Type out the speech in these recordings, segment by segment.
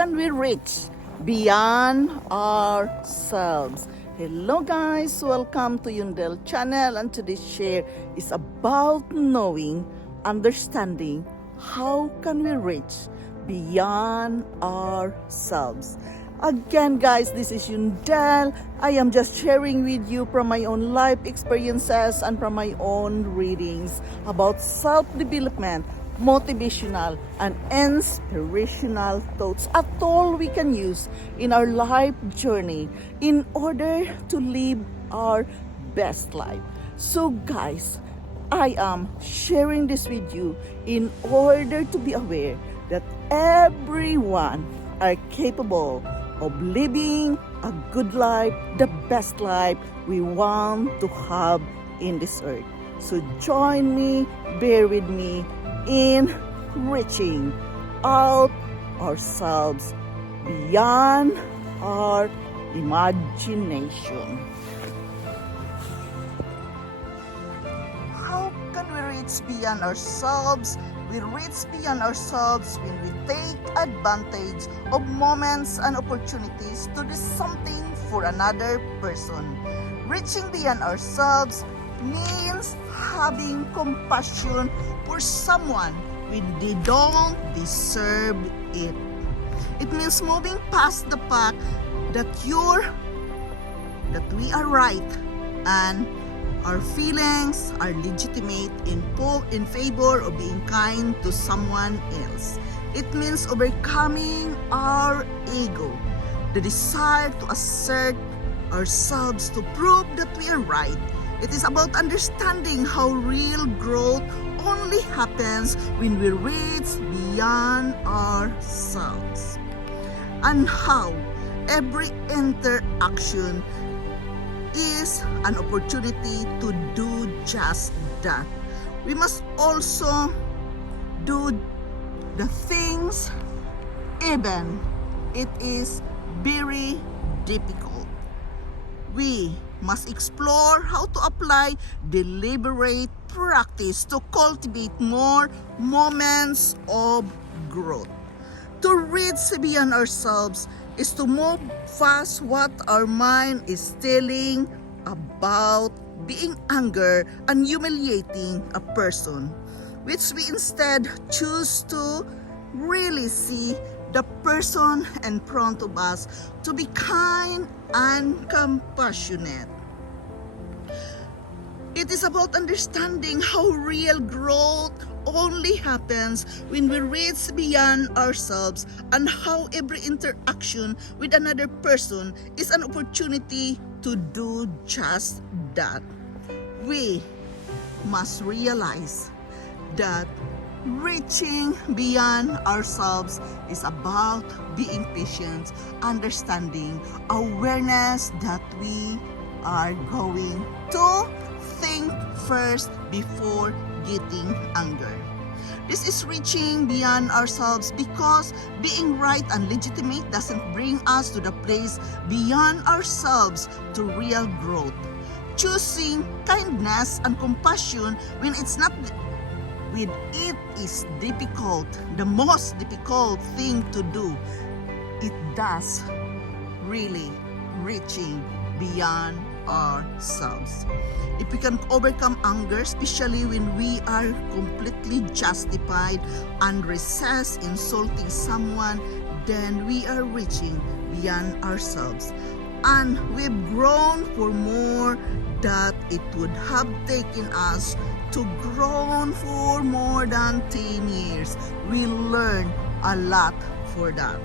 can we reach beyond ourselves? Hello guys, welcome to Untitled channel, and today's share is about knowing, understanding, how can we reach beyond ourselves. Again guys, this is Yundel. I am just sharing with you from my own life experiences and from my own readings about self-development, motivational and inspirational thoughts at all we can use in our life journey in order to live our best life. So guys, I am sharing this with you in order to be aware that everyone are capable of living a good life, the best life we want to have in this earth. So join me, bear with me in reaching out ourselves beyond our imagination. How can we reach beyond ourselves? We reach beyond ourselves when we take advantage of moments and opportunities to do something for another person. Reaching beyond ourselves means having compassion for someone when they don't deserve it. It means moving past the fact that we are right and our feelings are legitimate in favor of being kind to someone else. It means overcoming our ego, the desire to assert ourselves to prove that we are right. It is about understanding how real growth only happens when we reach beyond ourselves, and how every interaction is an opportunity to do just that. We must also do the things even it is very difficult. We must explore how to apply deliberate practice to cultivate more moments of growth. To reach beyond ourselves is to move past what our mind is telling about being anger and humiliating a person, which we instead choose to really see the person in front of us, to be kind and compassionate. It is about understanding how real growth only happens when we reach beyond ourselves, and how every interaction with another person is an opportunity to do just that. We must realize that reaching beyond ourselves is about being patient, understanding, awareness that we are going to think first before getting anger. This is reaching beyond ourselves because being right and legitimate doesn't bring us to the place beyond ourselves to real growth. Choosing kindness and compassion when it's not with it is difficult, the most difficult thing to do. It does really reaching beyond ourselves. If we can overcome anger, especially when we are completely justified and resist insulting someone, then we are reaching beyond ourselves. And we've grown for more that it would have taken us to grow for more than 10 years. We learn a lot for that.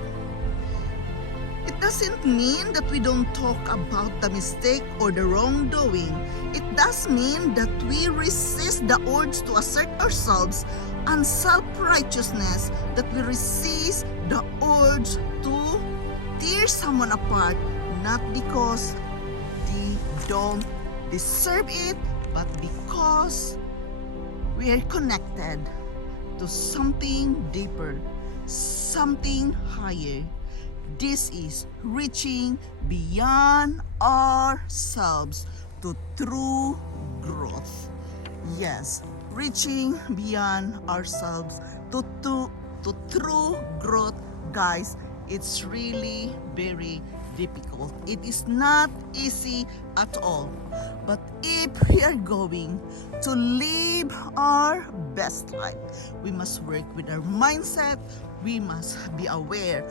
It doesn't mean that we don't talk about the mistake or the wrongdoing. It does mean that we resist the urge to assert ourselves and self-righteousness, that we resist the urge to tear someone apart, not because they don't deserve it, but because we are connected to something deeper, something higher. This is reaching beyond ourselves to true growth. Yes, reaching beyond ourselves to true growth, guys, It's really very difficult. It is not easy at all. But if we are going to live our best life, we must work with our mindset. We must be aware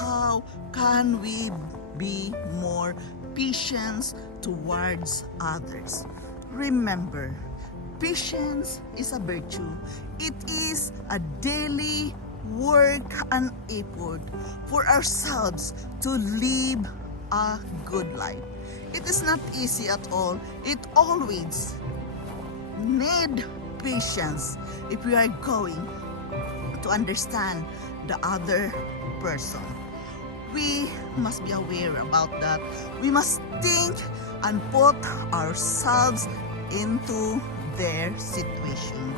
how can we be more patient towards others. Remember, patience is a virtue. It is a daily work and effort for ourselves to live a good life. It is not easy at all. It always need patience if we are going to understand the other person. We must be aware about that. We must think and put ourselves into their situation.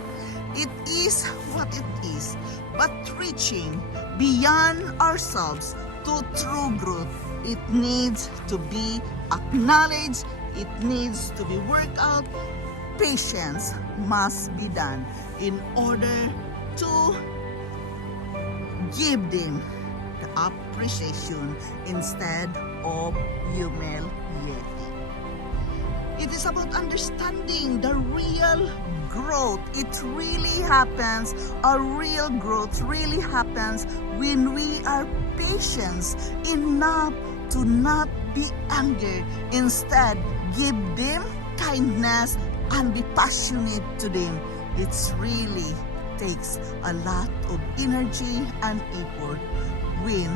It is what it is, but reaching beyond ourselves to true growth, it needs to be acknowledged, it needs to be worked out. Patience must be done in order to give them the appreciation instead of humiliating. It is about understanding the real growth. It really happens, our real growth really happens when we are patient enough to not be angry. Instead, give them kindness and be passionate to them. It's really takes a lot of energy and effort when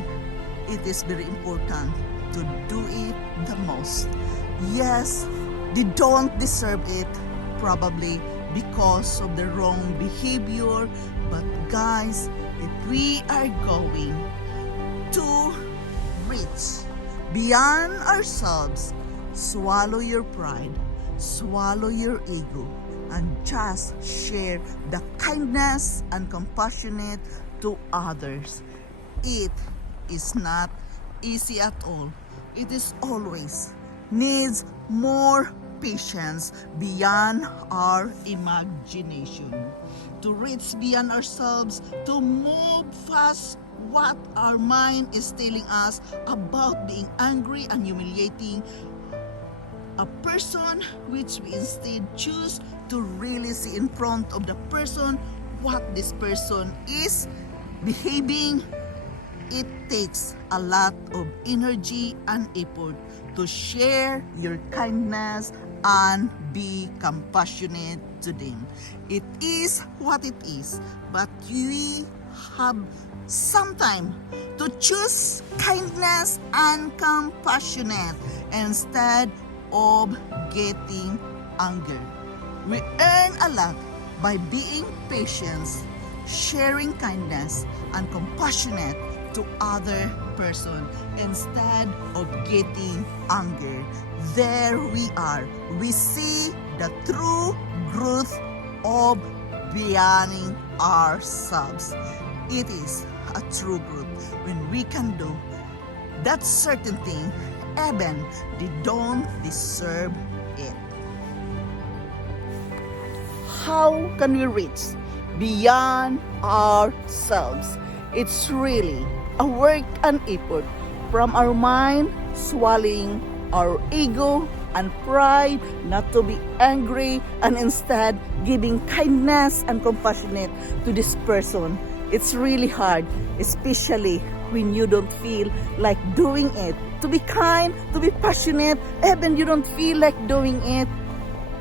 it is very important to do it the most. Yes, they don't deserve it probably because of the wrong behavior, but guys, if we are going to reach beyond ourselves, swallow your pride, swallow your ego, and just share the kindness and compassionate to others. It is not easy at all. It is always needs more patience beyond our imagination. To reach beyond ourselves, to move past what our mind is telling us about being angry and humiliating a person, which we instead choose to really see in front of the person what this person is behaving. It takes a lot of energy and effort to share your kindness and be compassionate to them. It is what it is, but we have some time to choose kindness and compassionate instead of getting anger. We earn a lot by being patient, sharing kindness and compassionate to other person instead of getting anger. There we are. We see the true growth of beyond ourselves. It is a true growth when we can do that certain thing even they don't deserve it. How can we reach beyond ourselves? It's really a work and effort from our mind, swallowing our ego and pride, not to be angry, and instead giving kindness and compassionate to this person. It's really hard, especially when you don't feel like doing it. To be kind, to be passionate, even you don't feel like doing it.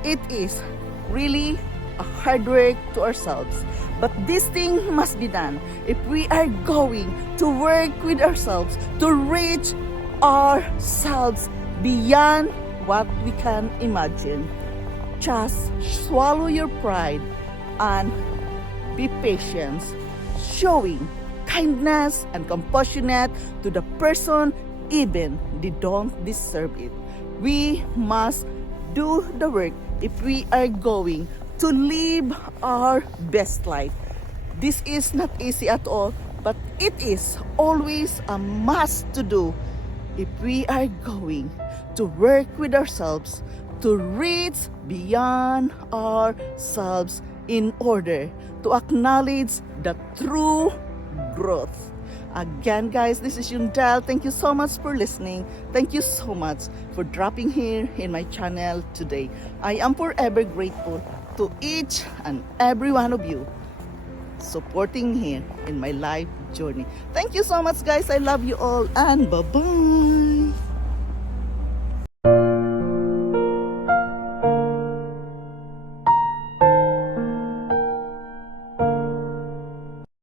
It is really a hard work to ourselves. But this thing must be done if we are going to work with ourselves to reach ourselves beyond what we can imagine. Just swallow your pride and be patient, showing kindness and compassionate to the person even they don't deserve it. We must do the work if we are going to live our best life. This is not easy at all, but it is always a must to do if we are going to work with ourselves to reach beyond ourselves in order to acknowledge the true growth. Again, guys, this is Yundel. Thank you so much for listening. Thank you so much for dropping here in my channel today. I am forever grateful to each and every one of you supporting here in my life journey. Thank you so much, guys. I love you all, and bye-bye.